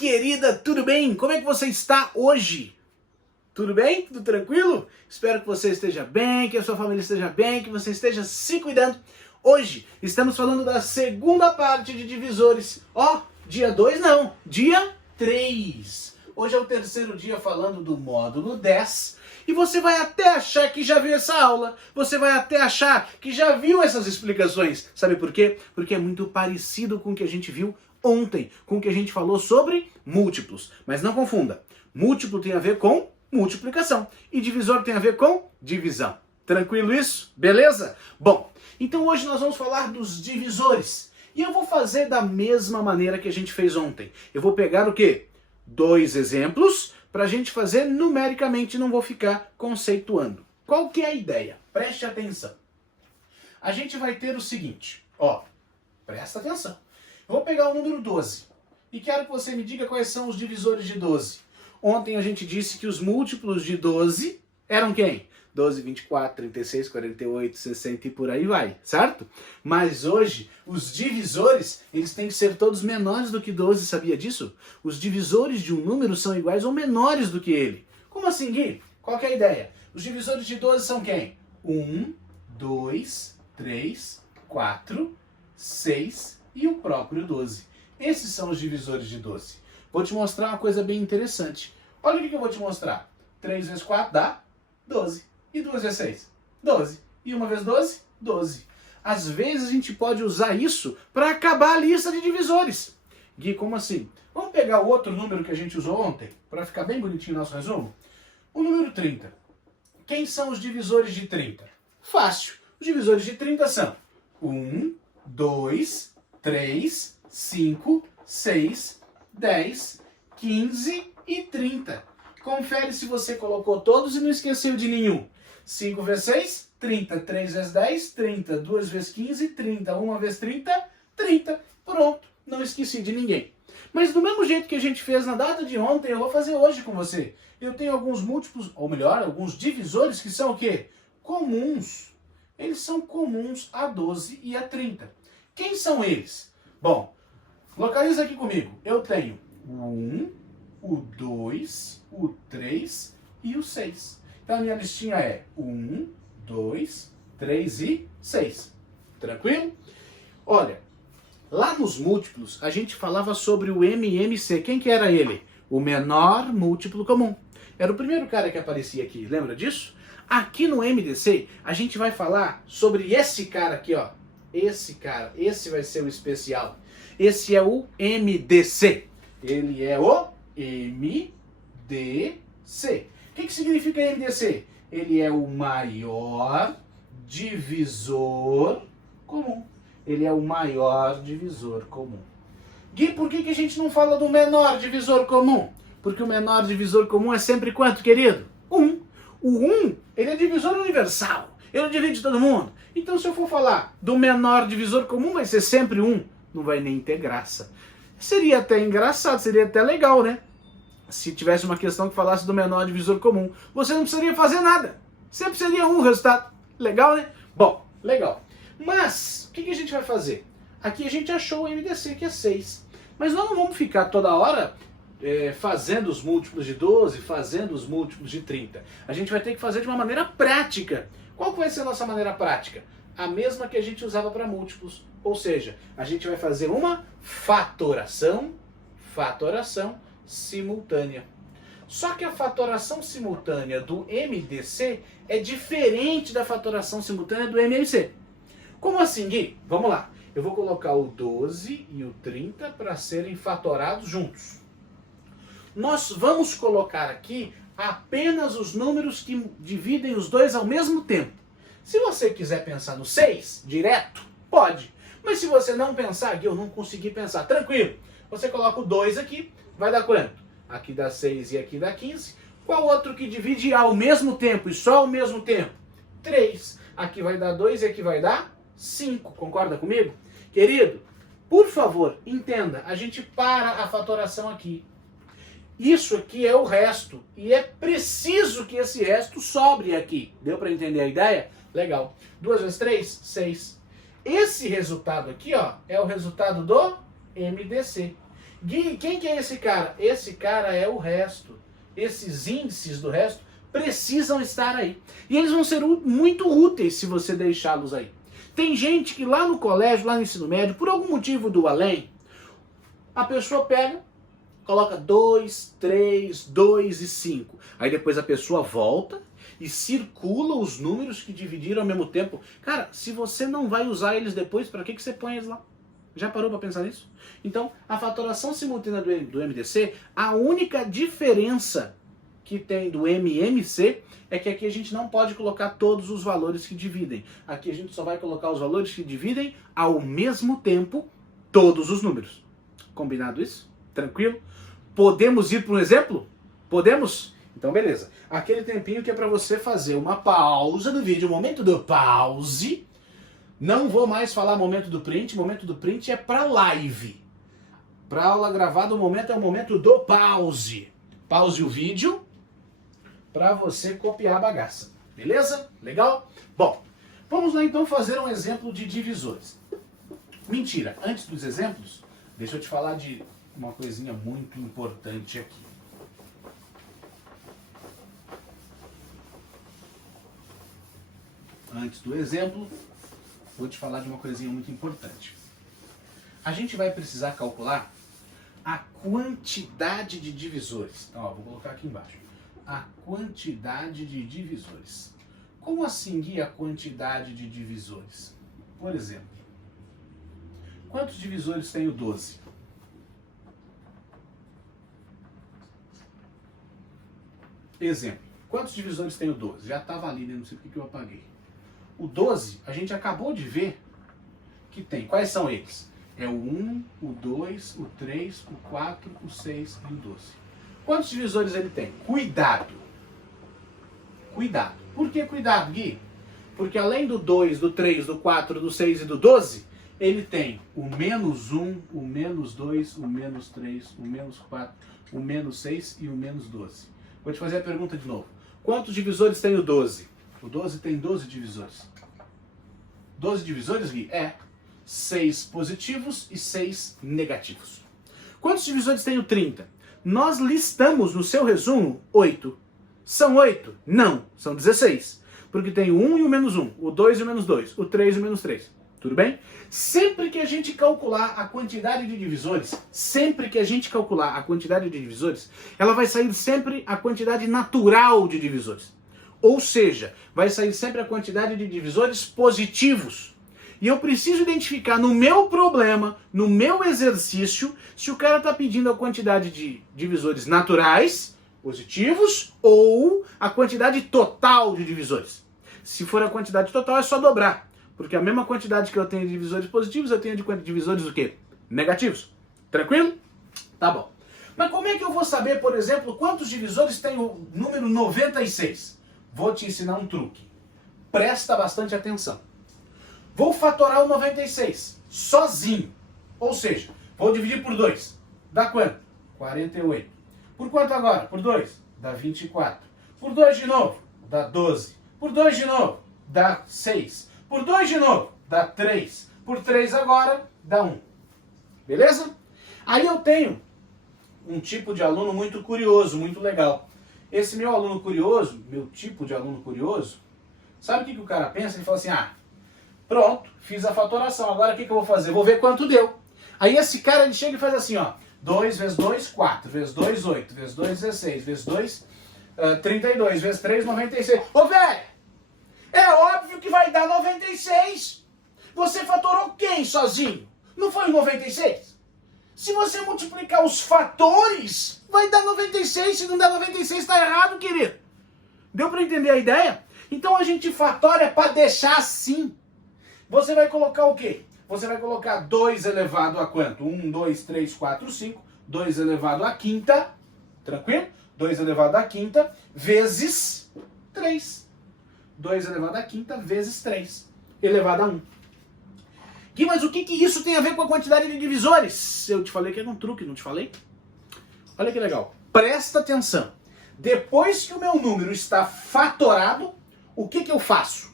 querida, tudo bem? Como é que você está hoje? Tudo bem? Tudo tranquilo? Espero que você esteja bem, que a sua família esteja bem, que você esteja se cuidando. Hoje estamos falando da segunda parte de divisores. Dia 2 não, dia 3. Hoje é o terceiro dia falando do módulo 10. E você vai até achar que já viu essa aula. Você vai até achar que já viu essas explicações. Sabe por quê? Porque é muito parecido com o que a gente viu ontem, com o que a gente falou sobre múltiplos. Mas não confunda. Múltiplo tem a ver com multiplicação. E divisor tem a ver com divisão. Tranquilo isso? Beleza? Bom, então hoje nós vamos falar dos divisores. E eu vou fazer da mesma maneira que a gente fez ontem. Eu vou pegar o quê? 2 exemplos para a gente fazer numericamente, não vou ficar conceituando. Qual que é a ideia? Preste atenção. A gente vai ter o seguinte, presta atenção. Eu vou pegar o número 12 e quero que você me diga quais são os divisores de 12. Ontem a gente disse que os múltiplos de 12 eram quem? 12, 24, 36, 48, 60 e por aí vai, certo? Mas hoje, os divisores, eles têm que ser todos menores do que 12, sabia disso? Os divisores de um número são iguais ou menores do que ele. Como assim, Gui? Qual que é a ideia? Os divisores de 12 são quem? 1, 2, 3, 4, 6 e o próprio 12. Esses são os divisores de 12. Vou te mostrar uma coisa bem interessante. Olha o que eu vou te mostrar. 3 vezes 4 dá 12. E 2 vezes 6? 12. E 1 vezes 12? 12. Às vezes a gente pode usar isso para acabar a lista de divisores. Gui, como assim? Vamos pegar o outro número que a gente usou ontem, para ficar bem bonitinho o nosso resumo? O número 30. Quem são os divisores de 30? Fácil. Os divisores de 30 são 1, 2, 3, 5, 6, 10, 15 e 30. Confere se você colocou todos e não esqueceu de nenhum. 5 vezes 6, 30. 3 vezes 10, 30. 2 vezes 15, 30. 1 vezes 30, 30. Pronto, não esqueci de ninguém. Mas do mesmo jeito que a gente fez na data de ontem, eu vou fazer hoje com você. Eu tenho alguns múltiplos, ou melhor, alguns divisores que são o quê? Comuns. Eles são comuns a 12 e a 30. Quem são eles? Bom, localiza aqui comigo. Eu tenho o 1, o 2, o 3 e o 6. Então a minha listinha é 1, 2, 3 e 6. Tranquilo? Olha, lá nos múltiplos a gente falava sobre o MMC. Quem que era ele? O menor múltiplo comum. Era o primeiro cara que aparecia aqui, lembra disso? Aqui no MDC a gente vai falar sobre esse cara aqui, Esse cara, esse vai ser o especial. Esse é o MDC. Ele é o MDC. O que significa MDC? Ele é o maior divisor comum. Ele é o maior divisor comum. Gui, por que a gente não fala do menor divisor comum? Porque o menor divisor comum é sempre quanto, querido? 1. O 1, ele é divisor universal. Ele divide todo mundo. Então se eu for falar do menor divisor comum, vai ser sempre 1. Não vai nem ter graça. Seria até engraçado, seria até legal, né? Se tivesse uma questão que falasse do menor divisor comum. Você não precisaria fazer nada. Sempre seria 1 o resultado. Legal, né? Bom, legal. Mas, o que a gente vai fazer? Aqui a gente achou o MDC, que é 6. Mas nós não vamos ficar toda hora fazendo os múltiplos de 12, fazendo os múltiplos de 30. A gente vai ter que fazer de uma maneira prática. Qual vai ser a nossa maneira prática? A mesma que a gente usava para múltiplos. Ou seja, a gente vai fazer uma fatoração simultânea. Só que a fatoração simultânea do MDC é diferente da fatoração simultânea do MMC. Como assim, Gui? Vamos lá. Eu vou colocar o 12 e o 30 para serem fatorados juntos. Nós vamos colocar aqui apenas os números que dividem os dois ao mesmo tempo. Se você quiser pensar no 6 direto, pode. Mas se você não pensar, Gui, eu não consegui pensar, tranquilo. Você coloca o 2 aqui, vai dar quanto? Aqui dá 6 e aqui dá 15. Qual outro que divide ao mesmo tempo e só ao mesmo tempo? 3. Aqui vai dar 2 e aqui vai dar 5. Concorda comigo? Querido, por favor, entenda, a gente para a fatoração aqui. Isso aqui é o resto. E é preciso que esse resto sobre aqui. Deu para entender a ideia? Legal. 2 vezes 3, 6. Esse resultado aqui, é o resultado do MDC. Gui, quem que é esse cara? Esse cara é o resto. Esses índices do resto precisam estar aí. E eles vão ser muito úteis se você deixá-los aí. Tem gente que lá no colégio, lá no ensino médio, por algum motivo do além, a pessoa pega, coloca 2, 3, 2 e 5. Aí depois a pessoa volta e circula os números que dividiram ao mesmo tempo. Cara, se você não vai usar eles depois, para que você põe eles lá? Já parou para pensar nisso? Então, a fatoração simultânea do MDC, a única diferença que tem do MMC é que aqui a gente não pode colocar todos os valores que dividem. Aqui a gente só vai colocar os valores que dividem ao mesmo tempo todos os números. Combinado isso? Tranquilo? Podemos ir para um exemplo? Podemos? Então beleza. Aquele tempinho que é para você fazer uma pausa no vídeo, o momento do pause. Não vou mais falar momento do print é para live. Para aula gravada o momento é o momento do pause. Pause o vídeo para você copiar a bagaça. Beleza? Legal? Bom, vamos lá então fazer um exemplo de divisores. Mentira, antes dos exemplos, deixa eu te falar de uma coisinha muito importante aqui. Antes do exemplo, vou te falar de uma coisinha muito importante. A gente vai precisar calcular a quantidade de divisores. Então, ó, vou colocar aqui embaixo. A quantidade de divisores. Como assim, Gui, a quantidade de divisores? Por exemplo, quantos divisores tem o 12? Exemplo, quantos divisores tem o 12? Já estava ali, né? Não sei porque que eu apaguei. O 12, a gente acabou de ver que tem. Quais são eles? É o 1, o 2, o 3, o 4, o 6 e o 12. Quantos divisores ele tem? Cuidado. Cuidado. Por que cuidado, Gui? Porque além do 2, do 3, do 4, do 6 e do 12, ele tem o menos 1, o menos 2, o menos 3, o menos 4, o menos 6 e o menos 12. Vou te fazer a pergunta de novo. Quantos divisores tem o 12? O 12 tem 12 divisores. 12 divisores, Gui? É. 6 positivos e 6 negativos. Quantos divisores tem o 30? Nós listamos no seu resumo 8. São 8? Não, são 16. Porque tem o 1 e o menos 1, o 2 e o menos 2, o 3 e o menos 3. Tudo bem? Sempre que a gente calcular a quantidade de divisores, ela vai sair sempre a quantidade natural de divisores. Ou seja, vai sair sempre a quantidade de divisores positivos. E eu preciso identificar no meu problema, no meu exercício, se o cara está pedindo a quantidade de divisores naturais, positivos, ou a quantidade total de divisores. Se for a quantidade total, é só dobrar. Porque a mesma quantidade que eu tenho de divisores positivos, eu tenho de divisores o quê? Negativos. Tranquilo? Tá bom. Mas como é que eu vou saber, por exemplo, quantos divisores tem o número 96? Vou te ensinar um truque. Presta bastante atenção. Vou fatorar o 96 sozinho. Ou seja, vou dividir por 2. Dá quanto? 48. Por quanto agora? Por 2? Dá 24. Por 2 de novo? Dá 12. Por 2 de novo? Dá 6. Por 2 de novo? Dá 3. Por 3 agora? Dá 1. Beleza? Aí eu tenho um tipo de aluno muito curioso, muito legal. Esse meu aluno curioso, meu tipo de aluno curioso, sabe o que o cara pensa? Ele fala assim, pronto, fiz a fatoração, agora o que eu vou fazer? Vou ver quanto deu. Aí esse cara, ele chega e faz assim, 2 vezes 2, 4, vezes 2, 8, vezes 2, 16, vezes 2, 32, vezes 3, 96. Ô, velho, é óbvio que vai dar 96. Você fatorou quem sozinho? Não foi 96? Se você multiplicar os fatores, vai dar 96. Se não der 96, está errado, querido. Deu para entender a ideia? Então a gente fatora para deixar assim. Você vai colocar o quê? Você vai colocar 2 elevado a quanto? 1, 2, 3, 4, 5. 2 elevado à quinta. Tranquilo? 2 elevado à quinta vezes 3. 2 elevado à quinta vezes 3. Elevado a 1. Gui, mas o que isso tem a ver com a quantidade de divisores? Eu te falei que era um truque, não te falei? Olha que legal. Presta atenção. Depois que o meu número está fatorado, o que eu faço?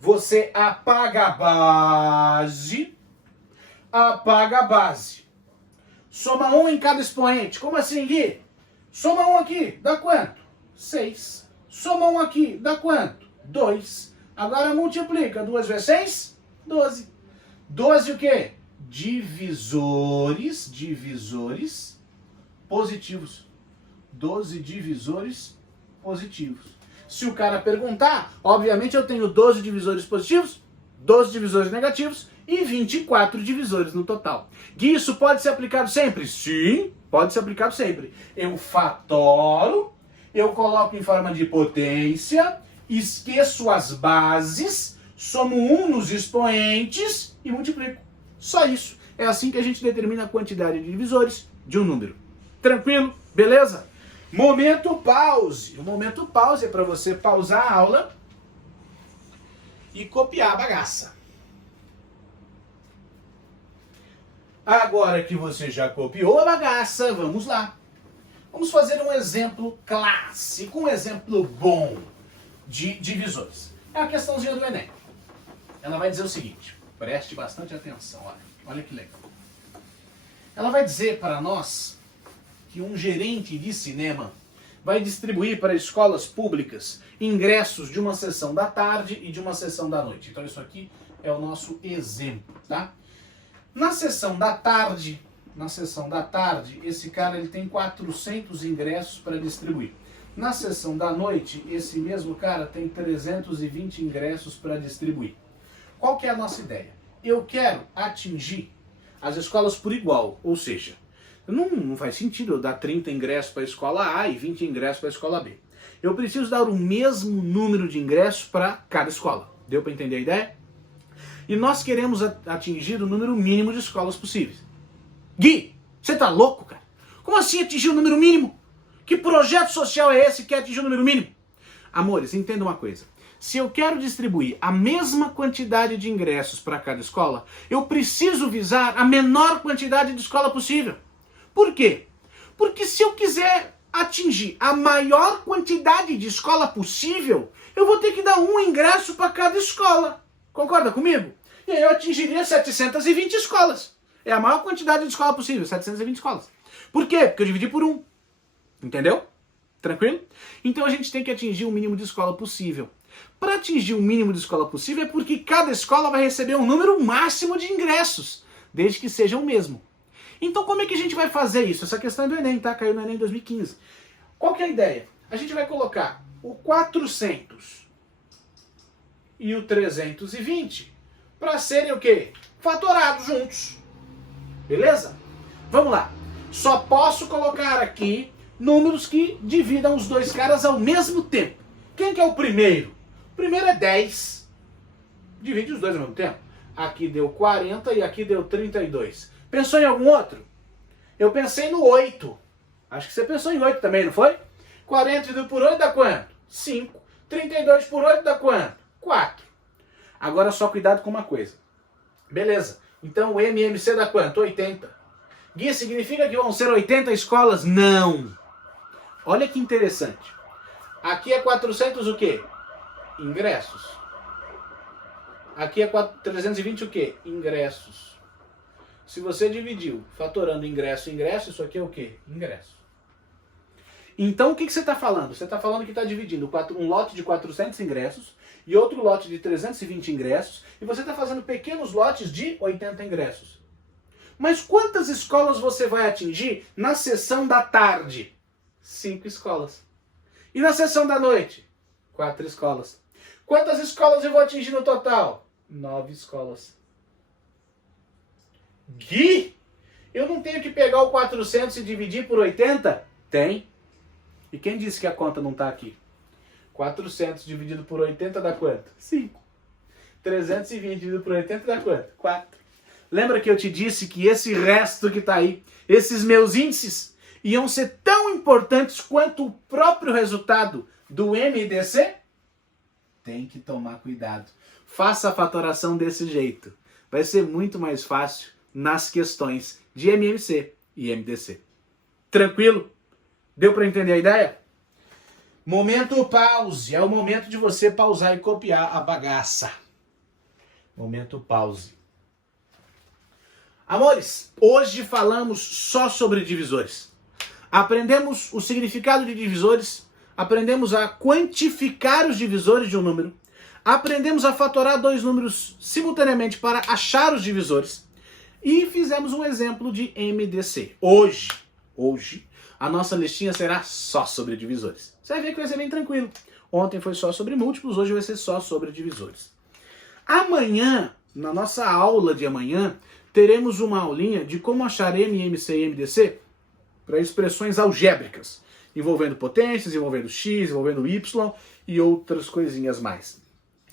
Você apaga a base, Soma 1 em cada expoente. Como assim, Gui? Soma 1 aqui, dá quanto? 6. Soma 1 aqui, dá quanto? 2. Agora multiplica. 2 vezes 6? 12. 12 o quê? Divisores positivos. 12 divisores positivos. Se o cara perguntar, obviamente eu tenho 12 divisores positivos, 12 divisores negativos e 24 divisores no total. Gui, isso pode ser aplicado sempre? Sim, pode ser aplicado sempre. Eu fatoro, eu coloco em forma de potência, esqueço as bases, somo 1 nos expoentes e multiplico. Só isso. É assim que a gente determina a quantidade de divisores de um número. Tranquilo? Beleza? Momento pause. O momento pause é para você pausar a aula e copiar a bagaça. Agora que você já copiou a bagaça, vamos lá. Vamos fazer um exemplo clássico, um exemplo bom de divisores. É a questãozinha do Enem. Ela vai dizer o seguinte, preste bastante atenção, olha que legal. Ela vai dizer para nós que um gerente de cinema vai distribuir para escolas públicas ingressos de uma sessão da tarde e de uma sessão da noite. Então isso aqui é o nosso exemplo, tá? Na sessão da tarde, esse cara ele tem 400 ingressos para distribuir. Na sessão da noite, esse mesmo cara tem 320 ingressos para distribuir. Qual que é a nossa ideia? Eu quero atingir as escolas por igual, ou seja, não faz sentido eu dar 30 ingressos para a escola A e 20 ingressos para a escola B. Eu preciso dar o mesmo número de ingressos para cada escola. Deu para entender a ideia? E nós queremos atingir o número mínimo de escolas possíveis. Gui, você tá louco, cara? Como assim atingir o número mínimo? Que projeto social é esse que quer atingir o número mínimo? Amores, entenda uma coisa. Se eu quero distribuir a mesma quantidade de ingressos para cada escola, eu preciso visar a menor quantidade de escola possível. Por quê? Porque se eu quiser atingir a maior quantidade de escola possível, eu vou ter que dar um ingresso para cada escola. Concorda comigo? E aí eu atingiria 720 escolas. É a maior quantidade de escola possível, 720 escolas. Por quê? Porque eu dividi por 1. Entendeu? Tranquilo? Então a gente tem que atingir o mínimo de escola possível. Para atingir o mínimo de escola possível é porque cada escola vai receber um número máximo de ingressos, desde que seja o mesmo. Então como é que a gente vai fazer isso? Essa questão é do Enem, tá? Caiu no Enem 2015. Qual que é a ideia? A gente vai colocar o 400 e o 320 para serem o quê? Fatorados juntos. Beleza? Vamos lá. Só posso colocar aqui números que dividam os dois caras ao mesmo tempo. Quem que é o primeiro? O primeiro é 10. Divide os dois ao mesmo tempo. Aqui deu 40 e aqui deu 32. Pensou em algum outro? Eu pensei no 8. Acho que você pensou em 8 também, não foi? 40 dividido por 8 dá quanto? 5. 32 por 8 dá quanto? 4. Agora só cuidado com uma coisa. Beleza. Então o MMC dá quanto? 80. Gui, significa que vão ser 80 escolas? Não. Olha que interessante. Aqui é 400 o quê? Ingressos. Aqui é 320 o quê? Ingressos. Se você dividiu fatorando ingresso e ingresso, isso aqui é o quê? Ingresso. Então o que você está falando? Você está falando que está dividindo um lote de 400 ingressos e outro lote de 320 ingressos e você está fazendo pequenos lotes de 80 ingressos. Mas quantas escolas você vai atingir na sessão da tarde? 5 escolas. E na sessão da noite? 4 escolas. Quantas escolas eu vou atingir no total? 9 escolas. Gui, eu não tenho que pegar o 400 e dividir por 80? Tem. E quem disse que a conta não está aqui? 400 dividido por 80 dá quanto? 5. 320 dividido por 80 dá quanto? 4. Lembra que eu te disse que esse resto que está aí, esses meus índices, iam ser tão importantes quanto o próprio resultado do MDC? Tem que tomar cuidado. Faça a fatoração desse jeito. Vai ser muito mais fácil nas questões de MMC e MDC. Tranquilo? Deu para entender a ideia? Momento pause. É o momento de você pausar e copiar a bagaça. Momento pause. Amores, hoje falamos só sobre divisores. Aprendemos o significado de divisores, aprendemos a quantificar os divisores de um número, aprendemos a fatorar dois números simultaneamente para achar os divisores e fizemos um exemplo de MDC. Hoje, a nossa listinha será só sobre divisores. Você vai ver que vai ser bem tranquilo. Ontem foi só sobre múltiplos, hoje vai ser só sobre divisores. Amanhã, na nossa aula de amanhã, teremos uma aulinha de como achar M, MC e MDC para expressões algébricas, envolvendo potências, envolvendo x, envolvendo y e outras coisinhas mais.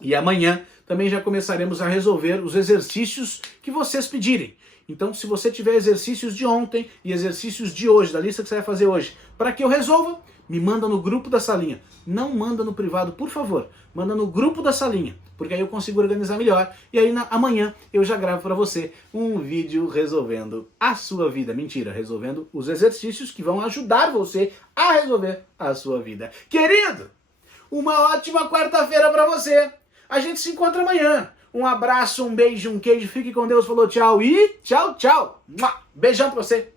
E amanhã também já começaremos a resolver os exercícios que vocês pedirem. Então, se você tiver exercícios de ontem e exercícios de hoje, da lista que você vai fazer hoje, para que eu resolva, me manda no grupo da salinha. Não manda no privado, por favor. Manda no grupo da salinha, porque aí eu consigo organizar melhor. E aí amanhã eu já gravo para você um vídeo resolvendo a sua vida. Mentira, resolvendo os exercícios que vão ajudar você a resolver a sua vida. Querido, uma ótima quarta-feira para você. A gente se encontra amanhã. Um abraço, um beijo, um queijo. Fique com Deus. Falou tchau e tchau, tchau. Beijão pra você.